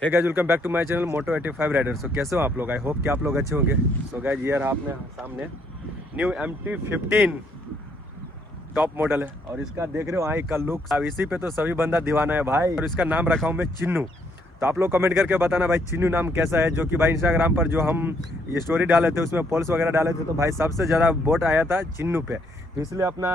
Hey guys, welcome back to my channel Moto 85 rider. So कैसे हो आप लोग? आई होप कि आप लोग अच्छे होंगे। सो गाइस, ये रहा आपने सामने न्यू MT-15 टॉप मॉडल है और इसका देख रहे हो आई का लुक। अब इसी पे तो सभी बंदा दीवाना है भाई। और इसका नाम रखा हूँ मैं चिन्नू। तो आप लोग कमेंट करके बताना भाई चिन्नू नाम कैसा है। जो कि भाई इंस्टाग्राम पर जो हम ये स्टोरी डाले थे उसमें पोल्स वगैरह डाले थे तो भाई सबसे ज़्यादा वोट आया था चिन्नू पे, तो इसलिए अपना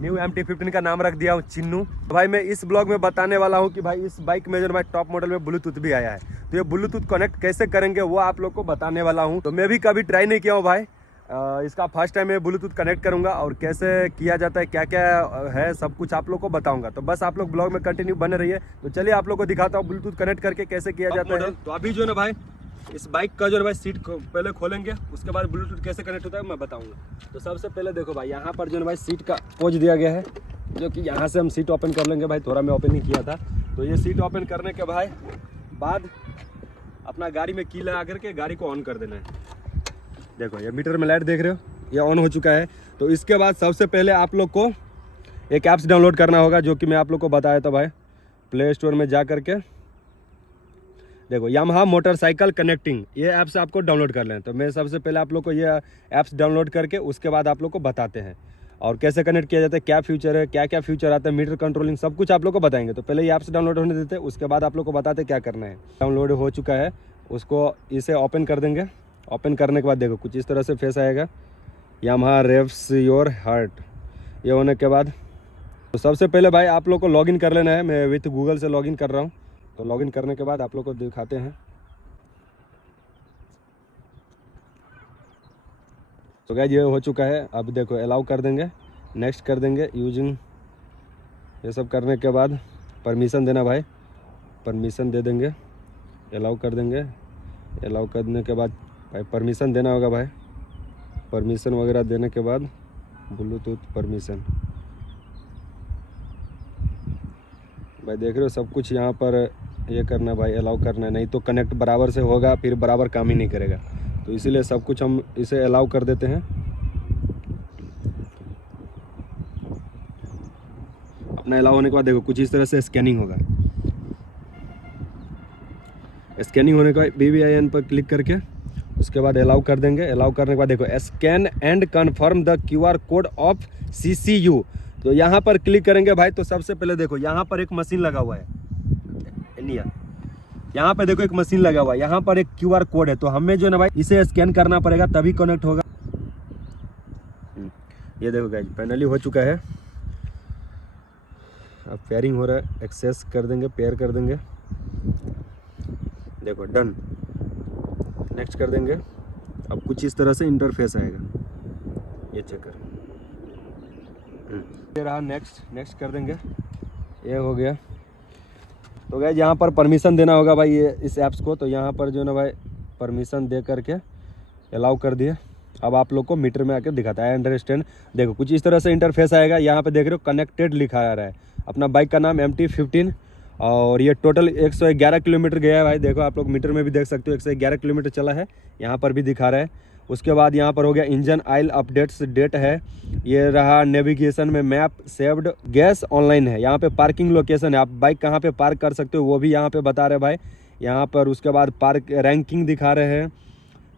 न्यू MT-15 का नाम रख दिया हूँ चिन्नू। तो भाई मैं इस ब्लॉग में बताने वाला हूँ कि भाई इस बाइक में जो भाई टॉप मॉडल में ब्लूटूथ भी आया है, तो ये ब्लूटूथ कनेक्ट कैसे करेंगे वो आप लोग को बताने वाला हूँ। तो मैं भी कभी ट्राई नहीं किया हूँ भाई, इसका फर्स्ट टाइम मैं ब्लूटूथ कनेक्ट करूंगा और कैसे किया जाता है क्या क्या है सब कुछ आप लोग को बताऊंगा। तो बस आप लोग ब्लॉग में कंटिन्यू बने रहिए। तो चलिए आप लोग को दिखाता हूँ ब्लूटूथ कनेक्ट करके कैसे किया जाता है। तो अभी जो ना भाई इस बाइक का जो है भाई सीट पहले खोलेंगे, उसके बाद ब्लूटूथ कैसे कनेक्ट होता है मैं बताऊंगा। तो सबसे पहले देखो भाई यहाँ पर जो है भाई सीट का पोज दिया गया है, जो कि यहाँ से हम सीट ओपन कर लेंगे भाई। थोड़ा मैं ओपन नहीं किया था। तो ये सीट ओपन करने के भाई बाद अपना गाड़ी में की लगा करके गाड़ी को ऑन कर देना है। देखो ये मीटर में लाइट देख रहे हो, ये ऑन हो चुका है। तो इसके बाद सबसे पहले आप लोग को एक ऐप्स डाउनलोड करना होगा, जो कि मैं आप लोग को बताया था भाई। प्ले स्टोर में जा करके देखो यामाहा मोटरसाइकिल कनेक्टिंग, ये ऐप्स आपको डाउनलोड कर लें। तो मैं सबसे पहले आप लोग को ये ऐप्स डाउनलोड करके उसके बाद आप लोग को बताते हैं और कैसे कनेक्ट किया जाता है, क्या फ्यूचर है, क्या क्या फ्यूचर आता है, मीटर कंट्रोलिंग सब कुछ आप लोग को बताएंगे। तो पहले ये ऐप्स डाउनलोड होने देते हैं, उसके बाद आप लोग को बताते क्या करना है। डाउनलोड हो चुका है, उसको इसे ओपन कर देंगे। ओपन करने के बाद देखो कुछ इस तरह से फेस आएगा, यामाहा रेव्स योर हार्ट। ये होने के बाद तो सबसे पहले भाई आप लोग को लॉगिन कर लेना है। मैं विथ गूगल से लॉगिन कर रहा हूँ। तो लॉगिन करने के बाद आप लोग को दिखाते हैं। तो गाइस ये हो चुका है। अब देखो अलाउ कर देंगे, नेक्स्ट कर देंगे, यूजिंग ये सब करने के बाद परमिशन देना भाई, परमिशन दे देंगे, अलाउ कर देंगे। अलाउ करने के बाद भाई परमिशन देना होगा भाई, परमिशन वगैरह देने के बाद ब्लूटूथ परमिशन भाई देख रहे हो सब कुछ यहाँ पर ये करना है भाई, अलाउ करना है, नहीं तो कनेक्ट बराबर से होगा फिर बराबर काम ही नहीं करेगा। तो इसीलिए सब कुछ हम इसे अलाउ कर देते हैं। अपना अलाउ होने के बाद देखो कुछ इस तरह से स्कैनिंग होगा। स्कैनिंग होने के बाद BVIN पर क्लिक करके उसके बाद अलाउ कर देंगे। अलाउ करने के बाद देखो scan and confirm the QR code of CCU। तो यहाँ पर क्लिक करेंगे भाई। तो सबसे पहले देखो यहाँ पर एक मशीन लगा हुआ है, यहाँ पे देखो एक मशीन लगा हुआ है, यहाँ पर एक QR कोड है। तो हमें जो है ना भाई इसे स्कैन करना पड़ेगा तभी कनेक्ट होगा। ये देखो गाइस फाइनली हो चुका है। अब पेयरिंग हो रहा है, एक्सेस कर देंगे, पेयर कर देंगे। देखो डन, नेक्स्ट कर देंगे। अब कुछ इस तरह से इंटरफेस आएगा, ये चेक कर। ये रहा नेक्स्ट कर देंगे, ये हो गया। तो गाइस यहाँ पर परमिशन देना होगा भाई ये इस ऐप्स को। तो यहाँ पर जो ना भाई परमिशन दे करके अलाउ कर दिए। अब आप लोग को मीटर में आकर दिखाता है, अंडरस्टैंड। देखो कुछ इस तरह से इंटरफेस आएगा, यहाँ पे देख रहे हो कनेक्टेड लिखा आ रहा है। अपना बाइक का नाम MT-15 और ये टोटल 111 किलोमीटर गया है भाई। देखो आप लोग मीटर में भी देख सकते हो 111 किलोमीटर चला है, यहाँ पर भी दिखा रहा है। उसके बाद यहाँ पर हो गया इंजन ऑयल अपडेट्स डेट है। ये रहा नेविगेशन में मैप सेव्ड गैस ऑनलाइन है। यहाँ पे पार्किंग लोकेशन है, आप बाइक कहाँ पे पार्क कर सकते हो वो भी यहाँ पे बता रहे भाई यहाँ पर। उसके बाद पार्क रैंकिंग दिखा रहे हैं,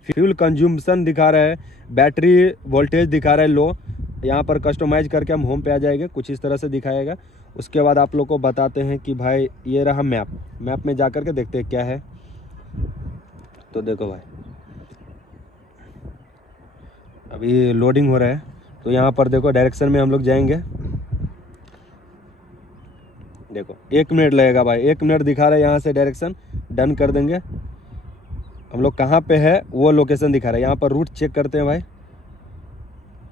फ्यूल कंज्यूमशन दिखा रहा है, बैटरी वोल्टेज दिखा रहा है लो। यहाँ पर कस्टमाइज करके हम होम पे आ जाएंगे, कुछ इस तरह से दिखाएगा। उसके बाद आप लोग को बताते हैं कि भाई ये रहा मैप में जा कर के देखते हैं क्या है। तो देखो भाई अभी लोडिंग हो रहा है। तो यहाँ पर देखो डायरेक्शन में हम लोग जाएंगे। देखो 1 मिनट लगेगा भाई, 1 मिनट दिखा रहा है यहाँ से डायरेक्शन। डन कर देंगे। हम लोग कहाँ पे है वो लोकेशन दिखा रहा है। यहाँ पर रूट चेक करते हैं भाई।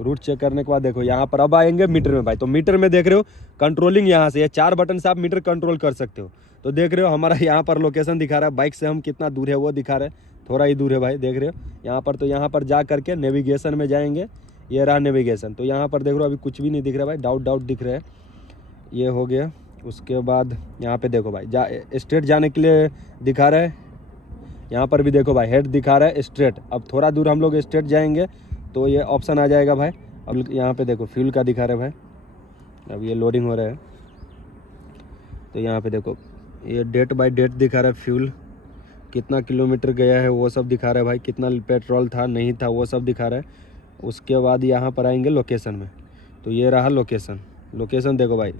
रूट चेक करने के बाद देखो यहाँ पर अब आएंगे मीटर में भाई। तो मीटर में देख रहे हो कंट्रोलिंग, यहाँ से ये 4 बटन से आप मीटर कंट्रोल कर सकते हो। तो देख रहे हो हमारा यहाँ पर लोकेशन दिखा रहा है, बाइक से हम कितना दूर है वो दिखा रहा है, थोड़ा ही दूर है भाई। देख रहे हो यहाँ पर। तो यहाँ पर जा करके नेविगेशन में जाएंगे, ये रहा नेविगेशन। तो यहाँ पर देख रहे हो अभी कुछ भी नहीं दिख रहा भाई, डाउट दिख रहा है। ये हो गया। उसके बाद यहाँ पे देखो भाई स्ट्रेट जाने के लिए दिखा रहा है। यहाँ पर भी देखो भाई हेड दिखा रहा है स्ट्रेट। अब थोड़ा दूर हम लोग स्ट्रेट जाएंगे तो ये ऑप्शन आ जाएगा भाई। अब यहाँ पे देखो फ्यूल का दिखा रहा है भाई, अब ये लोडिंग हो रहा है। तो यहाँ पे देखो ये डेट बाय डेट दिखा रहा है फ्यूल। कितना किलोमीटर गया है वो सब दिखा रहा है भाई, कितना पेट्रोल था नहीं था वो सब दिखा रहा है। उसके बाद यहाँ पर आएंगे लोकेशन में, तो ये रहा लोकेशन। लोकेशन देखो भाई,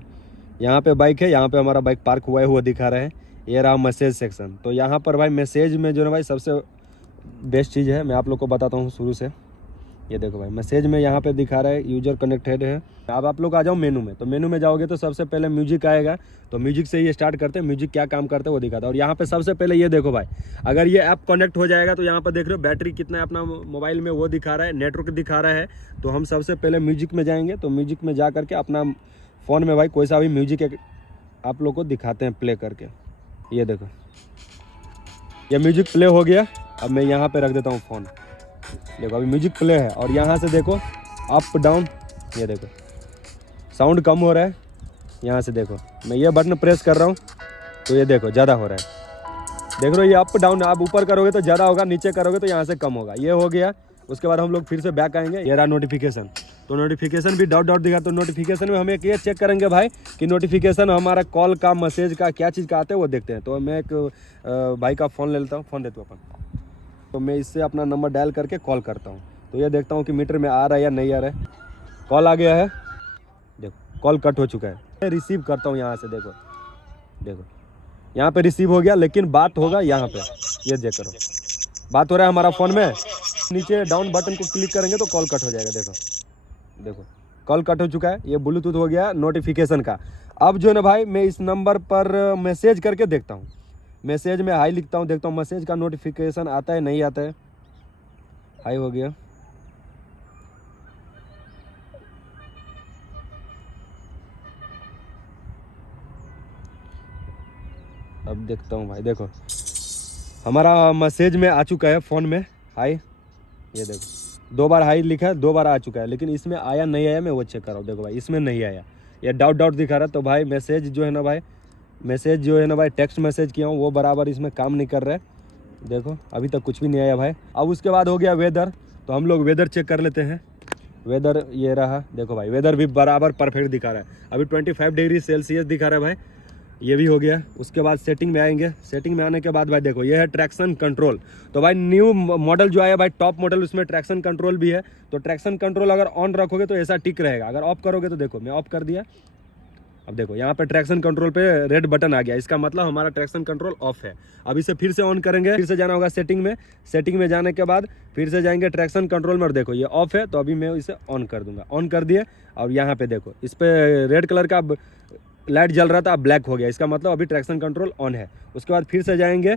यहाँ पे बाइक है, यहाँ पे हमारा बाइक पार्क हुआ है वो दिखा रहा है। ये रहा मैसेज सेक्शन। तो यहाँ पर भाई मैसेज में जो है भाई सबसे बेस्ट चीज़ है, मैं आप लोग को बताता हूँ शुरू से। ये देखो भाई मैसेज में यहाँ पे दिखा रहा है यूजर कनेक्टेड है। अब आप लोग आ जाओ मेनू में, तो मेनू में जाओगे तो सबसे पहले म्यूजिक आएगा, तो म्यूजिक से ही स्टार्ट करते हैं। म्यूजिक क्या काम करता है वो दिखाता है। और यहाँ पे सबसे पहले ये देखो भाई, अगर ये ऐप कनेक्ट हो जाएगा तो यहाँ पर देख रहे हो बैटरी कितना है अपना मोबाइल में वो दिखा रहा है, नेटवर्क दिखा रहा है। तो हम सबसे पहले म्यूजिक में जाएंगे, तो म्यूजिक में जा करके अपना फ़ोन में भाई कोई सा भी म्यूजिक आप लोग को दिखाते हैं प्ले करके। ये देखो ये म्यूजिक प्ले हो गया। अब मैं यहाँ पे रख देता हूँ फ़ोन। देखो अभी म्यूजिक प्ले है और यहाँ से देखो अप डाउन, ये देखो साउंड कम हो रहा है। यहाँ से देखो मैं ये बटन प्रेस कर रहा हूँ तो ये देखो ज़्यादा हो रहा है। देख रहे हो ये अप डाउन, आप ऊपर करोगे तो ज़्यादा होगा, नीचे करोगे तो यहाँ से कम होगा। ये हो गया। उसके बाद हम लोग फिर से बैक आएंगे। ये रहा नोटिफिकेशन, तो नोटिफिकेशन भी डॉट डॉट दिखा। तो नोटिफिकेशन में हम एक ये चेक करेंगे भाई कि नोटिफिकेशन हमारा कॉल का, मैसेज का, क्या चीज़ का आता है वो देखते हैं। तो मैं एक भाई का फ़ोन ले लेता हूँ, फ़ोन देता हूँ अपन। तो मैं इससे अपना नंबर डायल करके कॉल करता हूँ। तो ये देखता हूँ कि मीटर में आ रहा है या नहीं आ रहा है। कॉल आ गया है, देखो कॉल कट हो चुका है। मैं रिसीव करता हूँ यहाँ से, देखो देखो यहाँ पे रिसीव हो गया, लेकिन बात होगा यहाँ पे। ये देख करो बात हो रहा है हमारा फ़ोन में। नीचे डाउन बटन को क्लिक करेंगे तो कॉल कट हो जाएगा। देखो देखो कॉल कट हो चुका है। ये ब्लूटूथ हो गया नोटिफिकेशन का। अब जो है ना भाई मैं इस नंबर पर मैसेज करके देखता हूँ। मैसेज में हाई लिखता हूँ, देखता हूँ मैसेज का नोटिफिकेशन आता है नहीं आता है। हाई हो गया। अब देखता हूँ भाई, देखो हमारा मैसेज में आ चुका है फ़ोन में हाई। ये देखो 2 बार हाई लिखा है, 2 बार आ चुका है, लेकिन इसमें आया नहीं आया मैं वो चेक कर रहा हूँ। देखो भाई इसमें नहीं आया, ये डाउट डाउट दिखा रहा है। तो भाई मैसेज जो है ना भाई, मैसेज जो है ना भाई टेक्स्ट मैसेज किया हूँ वो बराबर इसमें काम नहीं कर रहा है। देखो अभी तक कुछ भी नहीं आया भाई। अब उसके बाद हो गया वेदर, तो हम लोग वेदर चेक कर लेते हैं। वेदर ये रहा, देखो भाई वेदर भी बराबर परफेक्ट दिखा रहा है। अभी 25 डिग्री सेल्सियस दिखा रहा है भाई, ये भी हो गया। उसके बाद सेटिंग में आएंगे। सेटिंग में आने के बाद भाई देखो ये है ट्रैक्शन कंट्रोल। तो भाई न्यू मॉडल जो आया भाई टॉप मॉडल, उसमें ट्रैक्शन कंट्रोल भी है। तो ट्रैक्शन कंट्रोल अगर ऑन रखोगे तो ऐसा टिक रहेगा, अगर ऑफ करोगे तो देखो मैं ऑफ कर दिया। अब देखो यहाँ पे ट्रैक्शन कंट्रोल पे रेड बटन आ गया, इसका मतलब हमारा ट्रैक्शन कंट्रोल ऑफ है। अब इसे फिर से ऑन करेंगे, फिर से जाना होगा सेटिंग में। सेटिंग में जाने के बाद फिर से जाएंगे ट्रैक्शन कंट्रोल में, और देखो ये ऑफ है तो अभी मैं इसे ऑन कर दूंगा। ऑन कर दिए। और यहाँ पे देखो इस पे रेड कलर का लाइट जल रहा था, ब्लैक हो गया, इसका मतलब अभी ट्रैक्शन कंट्रोल ऑन है। उसके बाद फिर से जाएंगे,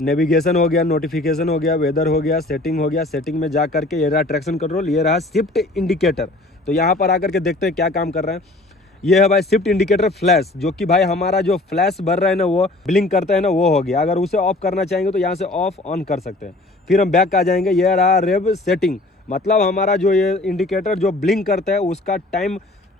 नेविगेशन हो गया, नोटिफिकेशन हो गया, वेदर हो गया, सेटिंग हो गया। सेटिंग में जा करके ये रहा ट्रैक्शन कंट्रोल, ये रहा शिफ्ट इंडिकेटर। तो यहाँ पर आकर के देखते हैं क्या काम कर रहा है। ये है भाई शिफ्ट इंडिकेटर फ्लैश, जो कि भाई हमारा जो फ्लैश भर रहा है ना, वो ब्लिंक करता है ना, वो हो गया। अगर उसे ऑफ करना चाहेंगे तो यहाँ से ऑफ ऑन कर सकते हैं। फिर हम बैक आ जाएंगे। ये रहा रेव सेटिंग, मतलब हमारा जो ये इंडिकेटर जो ब्लिंक करता है उसका टाइम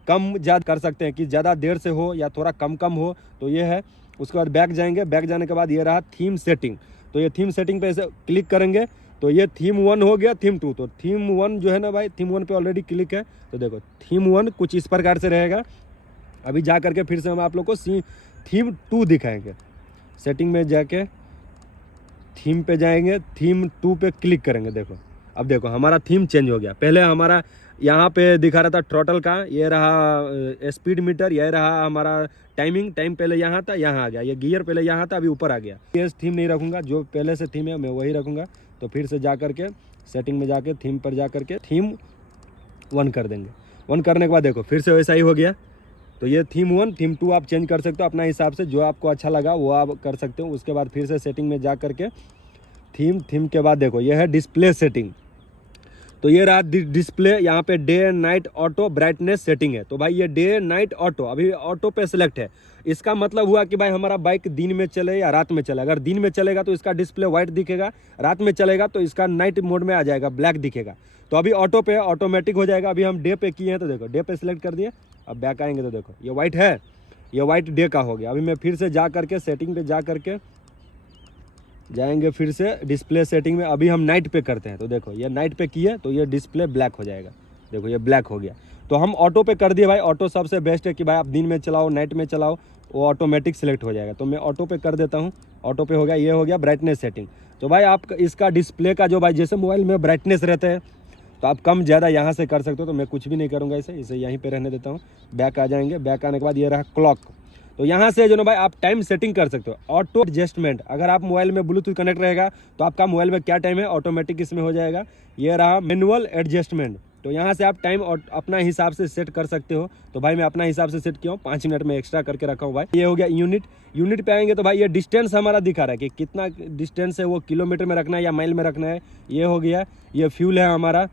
कम ज़्यादा कर सकते हैं, कि ज़्यादा देर से हो या थोड़ा कम कम हो, तो ये है। उसके बाद बैक जाएंगे। बैक जाने के बाद ये रहा थीम सेटिंग। तो ये थीम सेटिंग पे ऐसे क्लिक करेंगे तो ये थीम 1 हो गया, थीम 2। तो थीम 1 जो है ना भाई, थीम 1 पे ऑलरेडी क्लिक है। तो देखो थीम 1 कुछ इस प्रकार से रहेगा। अभी जा करके फिर से हम आप लोग को थीम 2 दिखाएंगे। सेटिंग में जाके थीम पे जाएंगे, थीम 2 पे क्लिक करेंगे। देखो अब देखो हमारा थीम चेंज हो गया। पहले हमारा यहाँ पे दिखा रहा था टोटल का, ये रहा स्पीड मीटर, ये रहा हमारा टाइमिंग। टाइम पहले यहाँ था, यहाँ आ गया। ये गियर पहले यहाँ था, अभी ऊपर आ गया। ये थीम नहीं रखूँगा, जो पहले से थीम है मैं वही रखूँगा। तो फिर से जा करके सेटिंग में जाके थीम पर जा करके थीम 1 कर देंगे। 1 करने के बाद देखो फिर से वैसा ही हो गया। तो ये थीम 1, थीम 2 आप चेंज कर सकते हो अपना हिसाब से, जो आपको अच्छा लगा वो आप कर सकते हो। उसके बाद फिर से सेटिंग में जा करके थीम के बाद देखो ये है डिस्प्ले सेटिंग। तो ये रहा डिस्प्ले, यहाँ पे day night auto brightness setting है। तो भाई ये डे नाइट ऑटो, अभी ऑटो पे सिलेक्ट है। इसका मतलब हुआ कि भाई हमारा बाइक दिन में चले या रात में चले। अगर दिन में चलेगा तो इसका डिस्प्ले व्हाइट दिखेगा, रात में चलेगा तो इसका नाइट मोड में आ जाएगा, ब्लैक दिखेगा। तो अभी ऑटो पे ऑटोमेटिक हो जाएगा। अभी हम डे पे किए हैं तो देखो डे पे सिलेक्ट कर दिए। अब बैक आएंगे तो देखो ये व्हाइट है, ये व्हाइट डे का हो गया। अभी मैं फिर से जा करके सेटिंग पे जा करके जाएंगे, फिर से डिस्प्ले सेटिंग में। अभी हम नाइट पे करते हैं तो देखो ये नाइट पे किए तो ये डिस्प्ले ब्लैक हो जाएगा। देखो ये ब्लैक हो गया। तो हम ऑटो पे कर दिए भाई। ऑटो सबसे बेस्ट है कि भाई आप दिन में चलाओ नाइट में चलाओ, वो ऑटोमेटिक सिलेक्ट हो जाएगा। तो मैं ऑटो पे कर देता हूँ। ऑटो पे हो गया, ये हो गया ब्राइटनेस सेटिंग। तो भाई आप इसका डिस्प्ले का जो भाई जैसे मोबाइल में ब्राइटनेस रहता है तो आप कम ज़्यादा यहाँ से कर सकते हो। तो मैं कुछ भी नहीं करूँगा, इसे यहीं पे रहने देता हूँ। बैक आ जाएंगे, बैक आने के बाद ये रहा क्लॉक। तो यहाँ से जो ना भाई आप टाइम सेटिंग कर सकते हो। ऑटो एडजस्टमेंट, अगर आप मोबाइल में ब्लूटूथ कनेक्ट रहेगा तो आपका मोबाइल में क्या टाइम है ऑटोमेटिक इसमें हो जाएगा। ये रहा मैनुअल एडजस्टमेंट, तो यहाँ से आप टाइम अपना हिसाब से सेट कर सकते हो। तो भाई मैं अपना हिसाब से सेट किया हूँ, 5 मिनट में एक्स्ट्रा करके रखा हूँ भाई। ये हो गया यूनिट पे आएंगे तो भाई ये डिस्टेंस हमारा दिखा रहा है कि कितना डिस्टेंस है, वो किलोमीटर में रखना है या माइल में रखना है। ये हो गया, ये फ्यूल है हमारा,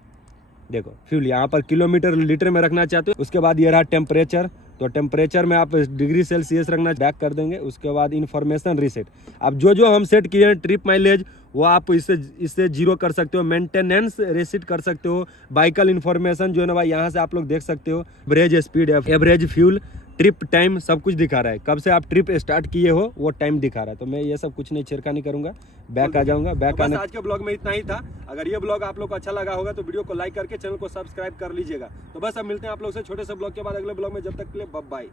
देखो फ्यूल यहाँ पर किलोमीटर लीटर में रखना चाहते हो। उसके बाद ये रहा टेम्परेचर, तो टेम्परेचर में आप डिग्री सेल्सियस रखना, बैक कर देंगे। उसके बाद इन्फॉर्मेशन रीसेट, अब जो हम सेट किए हैं ट्रिप माइलेज वो आप इससे 0 कर सकते हो। मेंटेनेंस रीसेट कर सकते हो। बाइकल इन्फॉर्मेशन जो है ना भाई यहाँ से आप लोग देख सकते हो। Average speed, average fuel, trip time सब कुछ दिखा रहा है। कब से आप ट्रिप स्टार्ट किए हो वो टाइम दिखा रहा है। तो मैं ये सब कुछ नहीं छेड़खानी करूंगा, बैक आ जाऊंगा। बैक आने आज के ब्लॉग में इतना ही था। अगर ये ब्लॉग आप लोग को अच्छा लगा होगा तो वीडियो को लाइक करके चैनल को सब्सक्राइब कर लीजिएगा। तो बस अब मिलते हैं आप लोग से छोटे से ब्लॉग के बाद अगले ब्लॉग में। जब तक के लिए बाय बाय।